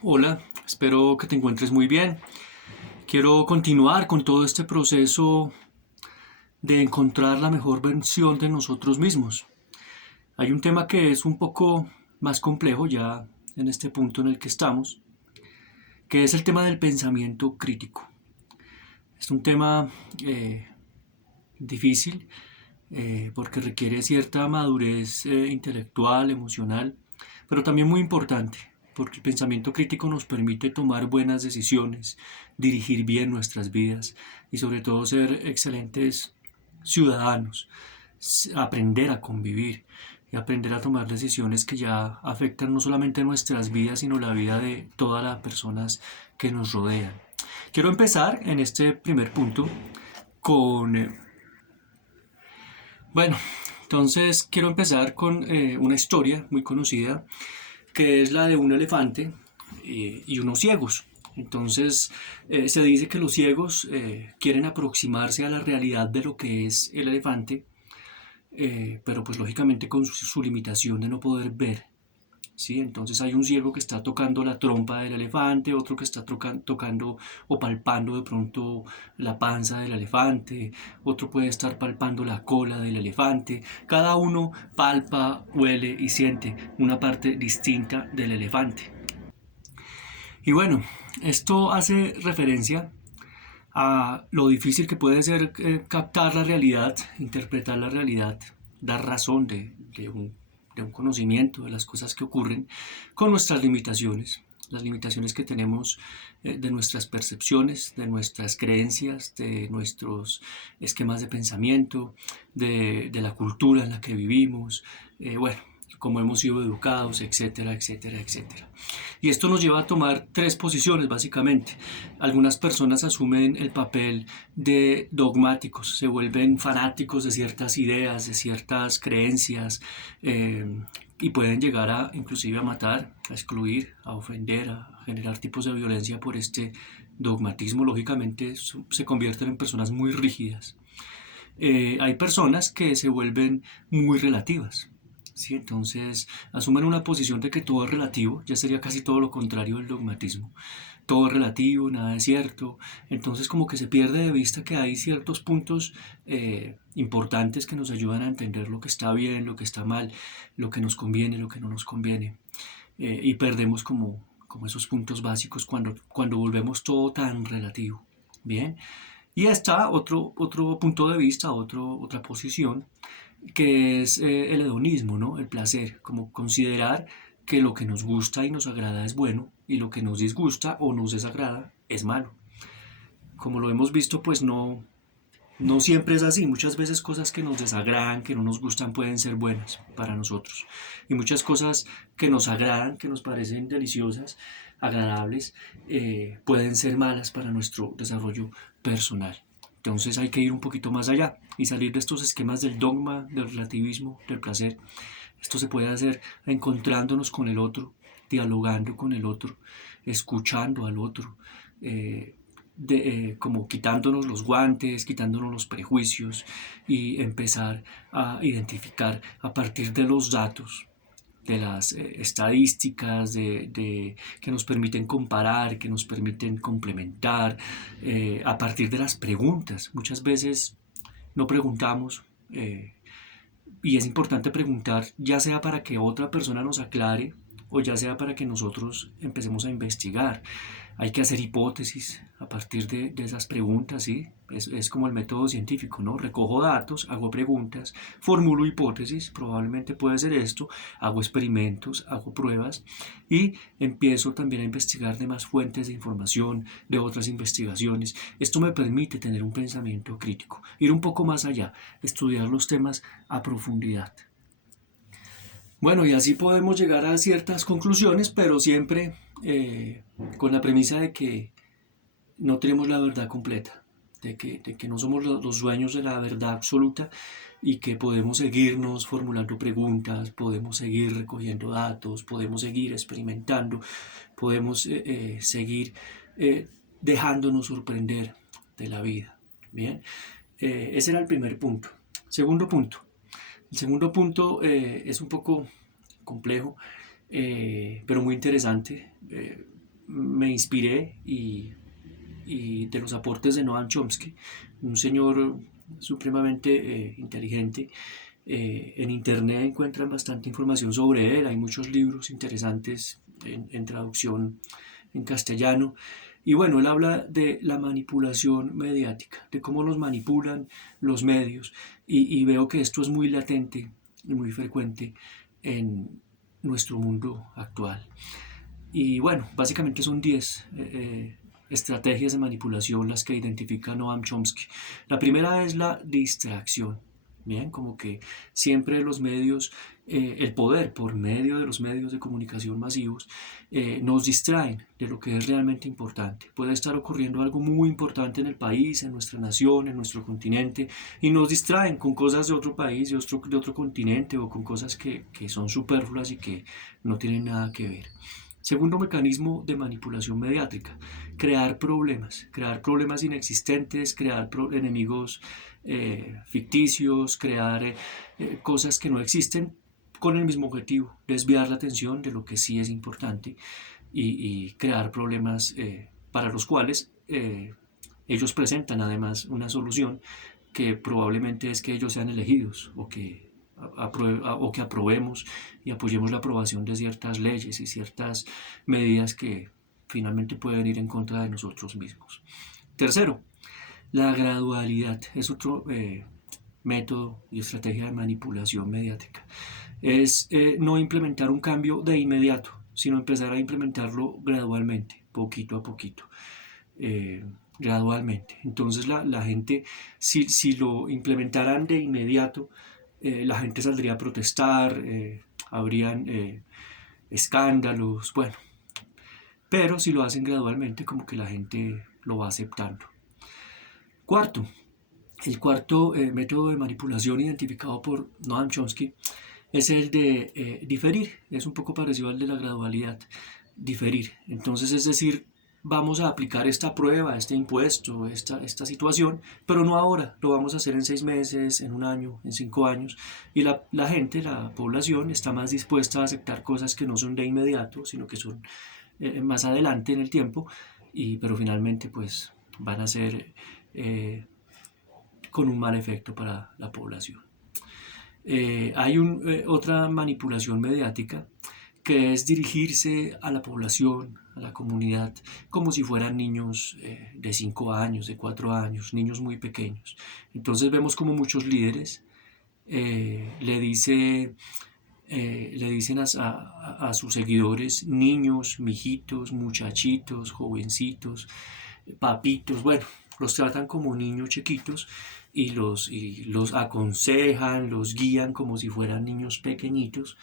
Hola, espero que te encuentres muy bien. Quiero continuar con todo este proceso de encontrar la mejor versión de nosotros mismos. Hay un tema que es un poco más complejo ya en este punto en el que estamos, que es el tema del pensamiento crítico. Es un tema difícil porque requiere cierta madurez intelectual, emocional, pero también muy importante, porque el pensamiento crítico nos permite tomar buenas decisiones, dirigir bien nuestras vidas y sobre todo ser excelentes ciudadanos, aprender a convivir y aprender a tomar decisiones que ya afectan no solamente nuestras vidas, sino la vida de todas las personas que nos rodean. Quiero empezar en este primer punto con bueno, entonces quiero empezar con una historia muy conocida que es la de un elefante y unos ciegos. Entonces se dice que los ciegos quieren aproximarse a la realidad de lo que es el elefante, pero pues lógicamente con su limitación de no poder ver. ¿Sí? Entonces hay un ciego que está tocando la trompa del elefante, otro que está tocando o palpando de pronto la panza del elefante, otro puede estar palpando la cola del elefante. Cada uno palpa, huele y siente una parte distinta del elefante. Y bueno, esto hace referencia a lo difícil que puede ser captar la realidad, interpretar la realidad, dar razón de un conocimiento de las cosas que ocurren con nuestras limitaciones, las limitaciones que tenemos de nuestras percepciones, de nuestras creencias, de nuestros esquemas de pensamiento, de la cultura en la que vivimos, bueno, cómo hemos sido educados, etcétera, etcétera, etcétera. Y esto nos lleva a tomar tres posiciones, básicamente. Algunas personas asumen el papel de dogmáticos, se vuelven fanáticos de ciertas ideas, de ciertas creencias, y pueden llegar a, inclusive, a matar, a excluir, a ofender, a generar tipos de violencia por este dogmatismo. Lógicamente, se convierten en personas muy rígidas. Hay personas que se vuelven muy relativas. ¿Sí? Entonces asumen una posición de que todo es relativo, ya sería casi todo lo contrario del dogmatismo. Todo es relativo, nada es cierto. Entonces como que se pierde de vista que hay ciertos puntos importantes que nos ayudan a entender lo que está bien, lo que está mal, lo que nos conviene, lo que no nos conviene. Y perdemos como esos puntos básicos cuando volvemos todo tan relativo. Bien, y está otro punto de vista, otra posición, que es el hedonismo, ¿no? El placer, como considerar que lo que nos gusta y nos agrada es bueno y lo que nos disgusta o nos desagrada es malo. Como lo hemos visto, pues no siempre es así. Muchas veces cosas que nos desagradan, que no nos gustan, pueden ser buenas para nosotros. Y muchas cosas que nos agradan, que nos parecen deliciosas, agradables, pueden ser malas para nuestro desarrollo personal. Entonces hay que ir un poquito más allá y salir de estos esquemas del dogma, del relativismo, del placer. Esto se puede hacer encontrándonos con el otro, dialogando con el otro, escuchando al otro, como quitándonos los guantes, quitándonos los prejuicios y empezar a identificar a partir de los datos, de las estadísticas, que nos permiten comparar, que nos permiten complementar, a partir de las preguntas. Muchas veces no preguntamos, y es importante preguntar, ya sea para que otra persona nos aclare o ya sea para que nosotros empecemos a investigar. Hay que hacer hipótesis a partir de esas preguntas, ¿sí? Es como el método científico, ¿no? Recojo datos, hago preguntas, formulo hipótesis, probablemente puede ser esto, hago experimentos, hago pruebas y empiezo también a investigar de más fuentes de información, de otras investigaciones. Esto me permite tener un pensamiento crítico, ir un poco más allá, estudiar los temas a profundidad. Bueno, y así podemos llegar a ciertas conclusiones, pero siempre con la premisa de que no tenemos la verdad completa, de que no somos los dueños de la verdad absoluta y que podemos seguirnos formulando preguntas, podemos seguir recogiendo datos, podemos seguir experimentando, podemos seguir eh, dejándonos sorprender de la vida. Bien, ese era el primer punto. Segundo punto. El segundo punto es un poco complejo, pero muy interesante. me inspiré y de los aportes de Noam Chomsky, un señor supremamente inteligente. En internet encuentran bastante información sobre él, hay muchos libros interesantes en traducción en castellano. Y bueno, él habla de la manipulación mediática, de cómo nos manipulan los medios. Y veo que esto es muy latente y muy frecuente en nuestro mundo actual. Y bueno, básicamente son 10 estrategias de manipulación las que identifica Noam Chomsky. La primera es la distracción. Bien, como que siempre los medios, el poder por medio de los medios de comunicación masivos, nos distraen de lo que es realmente importante. Puede estar ocurriendo algo muy importante en el país, en nuestra nación, en nuestro continente, y nos distraen con cosas de otro país, de otro continente, o con cosas que son superfluas y que no tienen nada que ver. Segundo mecanismo de manipulación mediática, crear problemas inexistentes, crear enemigos ficticios, crear cosas que no existen con el mismo objetivo, desviar la atención de lo que sí es importante y crear problemas para los cuales ellos presentan además una solución que probablemente es que ellos sean elegidos o que aprobemos y apoyemos la aprobación de ciertas leyes y ciertas medidas que finalmente pueden ir en contra de nosotros mismos. Tercero, la gradualidad es otro método y estrategia de manipulación mediática. Es no implementar un cambio de inmediato, sino empezar a implementarlo gradualmente, poquito a poquito. Gradualmente. Entonces la gente, si lo implementaran de inmediato, la gente saldría a protestar, habrían escándalos, bueno, pero si lo hacen gradualmente, como que la gente lo va aceptando. Cuarto, el cuarto método de manipulación identificado por Noam Chomsky es el de diferir, es un poco parecido al de la gradualidad, diferir. Entonces, es decir, vamos a aplicar esta prueba, este impuesto, esta situación, pero no ahora, lo vamos a hacer en 6 meses, en un año, en 5 años, y la gente, la población, está más dispuesta a aceptar cosas que no son de inmediato, sino que son más adelante en el tiempo, pero finalmente pues van a ser con un mal efecto para la población. Hay otra manipulación mediática que es dirigirse a la población, a la comunidad, como si fueran niños de 5 años, de 4 años, niños muy pequeños. Entonces vemos como muchos líderes le dicen a sus seguidores niños, mijitos, muchachitos, jovencitos, papitos, bueno, los tratan como niños chiquitos y los aconsejan, los guían como si fueran niños pequeñitos.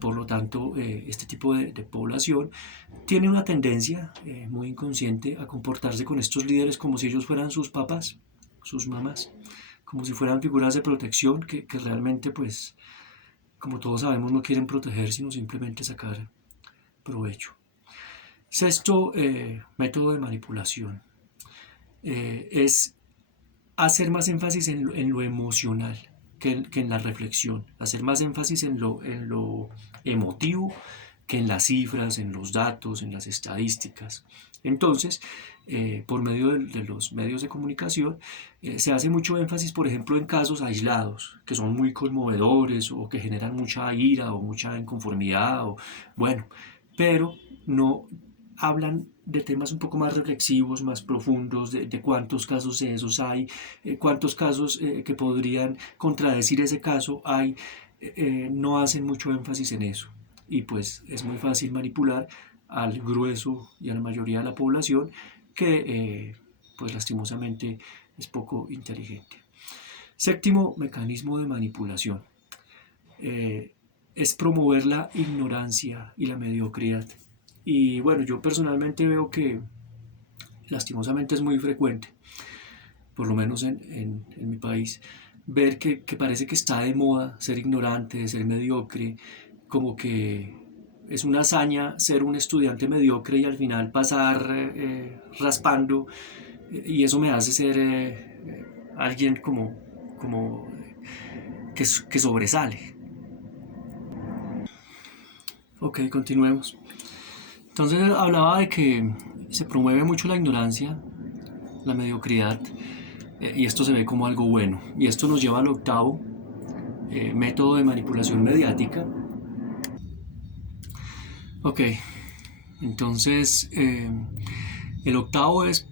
Por lo tanto, este tipo de población tiene una tendencia muy inconsciente a comportarse con estos líderes como si ellos fueran sus papás, sus mamás, como si fueran figuras de protección que realmente, pues, como todos sabemos, no quieren proteger, sino simplemente sacar provecho. Sexto método de manipulación es hacer más énfasis en lo emocional que en la reflexión, hacer más énfasis en lo emotivo que en las cifras, en los datos, en las estadísticas. Entonces, por medio de los medios de comunicación, se hace mucho énfasis, por ejemplo, en casos aislados, que son muy conmovedores o que generan mucha ira o mucha inconformidad, bueno, pero no hablan de temas un poco más reflexivos, más profundos, de cuántos casos de esos hay, cuántos casos que podrían contradecir ese caso hay, no hacen mucho énfasis en eso. Y pues es muy fácil manipular al grueso y a la mayoría de la población que pues lastimosamente es poco inteligente. Séptimo mecanismo de manipulación es promover la ignorancia y la mediocridad. Y bueno, yo personalmente veo que lastimosamente es muy frecuente, por lo menos en mi país, ver que parece que está de moda ser ignorante, ser mediocre, como que es una hazaña ser un estudiante mediocre y al final pasar raspando, y eso me hace ser alguien como que sobresale. Ok, continuemos. Entonces hablaba de que se promueve mucho la ignorancia, la mediocridad, y esto se ve como algo bueno. Y esto nos lleva al octavo método de manipulación mediática. Ok, entonces el octavo es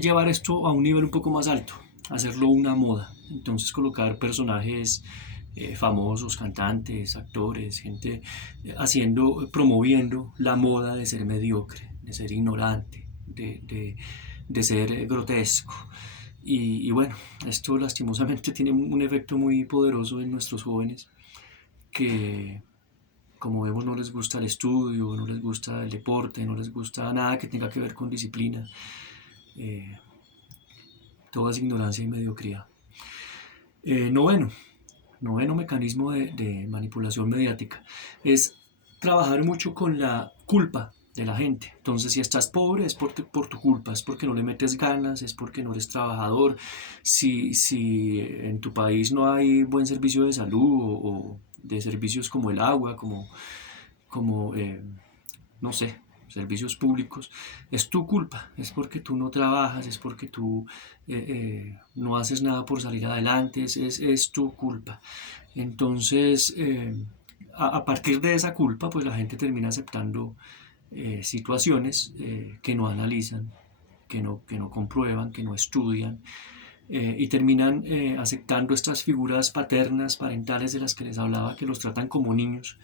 llevar esto a un nivel un poco más alto, hacerlo una moda. Entonces colocar personajes famosos, cantantes, actores, gente promoviendo la moda de ser mediocre, de ser ignorante, de ser grotesco. Y bueno, esto lastimosamente tiene un efecto muy poderoso en nuestros jóvenes que, como vemos, no les gusta el estudio, no les gusta el deporte, no les gusta nada que tenga que ver con disciplina. Todo es ignorancia y mediocridad. Noveno, noveno mecanismo de manipulación mediática es trabajar mucho con la culpa de la gente. Entonces, si estás pobre es por tu culpa, es porque no le metes ganas, es porque no eres trabajador. Si en tu país no hay buen servicio de salud o de servicios como el agua, como no sé, servicios públicos, es tu culpa, es porque tú no trabajas, es porque tú no haces nada por salir adelante, es tu culpa. Entonces, a partir de esa culpa, pues la gente termina aceptando situaciones que no analizan, que no comprueban, que no estudian, y terminan aceptando estas figuras paternas, parentales de las que les hablaba, que los tratan como niños,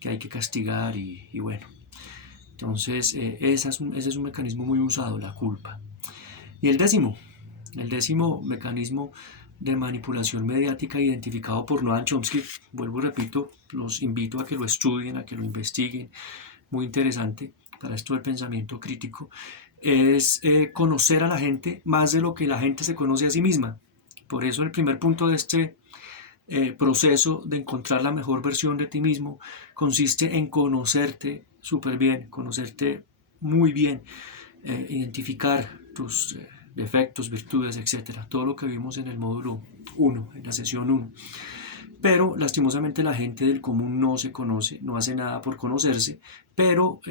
que hay que castigar y bueno. Entonces, ese es un mecanismo muy usado, la culpa. Y el décimo mecanismo de manipulación mediática identificado por Noam Chomsky, vuelvo y repito, los invito a que lo estudien, a que lo investiguen, muy interesante para esto del pensamiento crítico, es conocer a la gente más de lo que la gente se conoce a sí misma. Por eso el primer punto de este proceso de encontrar la mejor versión de ti mismo consiste en conocerte súper bien, conocerte muy bien, identificar tus defectos, virtudes, etcétera. Todo lo que vimos en el módulo 1, en la sesión 1. Pero lastimosamente la gente del común no se conoce, no hace nada por conocerse, pero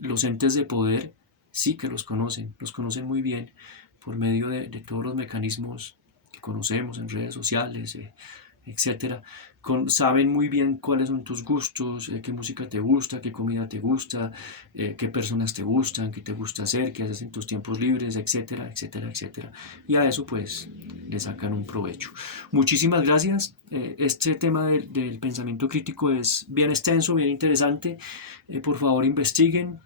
los entes de poder sí que los conocen muy bien por medio de todos los mecanismos que conocemos en redes sociales, etcétera. Saben muy bien cuáles son tus gustos, qué música te gusta, qué comida te gusta, qué personas te gustan, qué te gusta hacer, qué haces en tus tiempos libres, etcétera, etcétera, etcétera. Y a eso pues le sacan un provecho. Muchísimas gracias. Este tema del pensamiento crítico es bien extenso, bien interesante. Por favor, investiguen.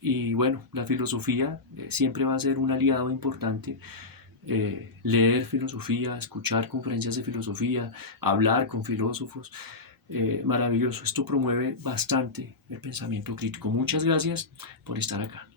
Y bueno, la filosofía siempre va a ser un aliado importante. Leer filosofía, escuchar conferencias de filosofía, hablar con filósofos, maravilloso. Esto promueve bastante el pensamiento crítico. Muchas gracias por estar acá.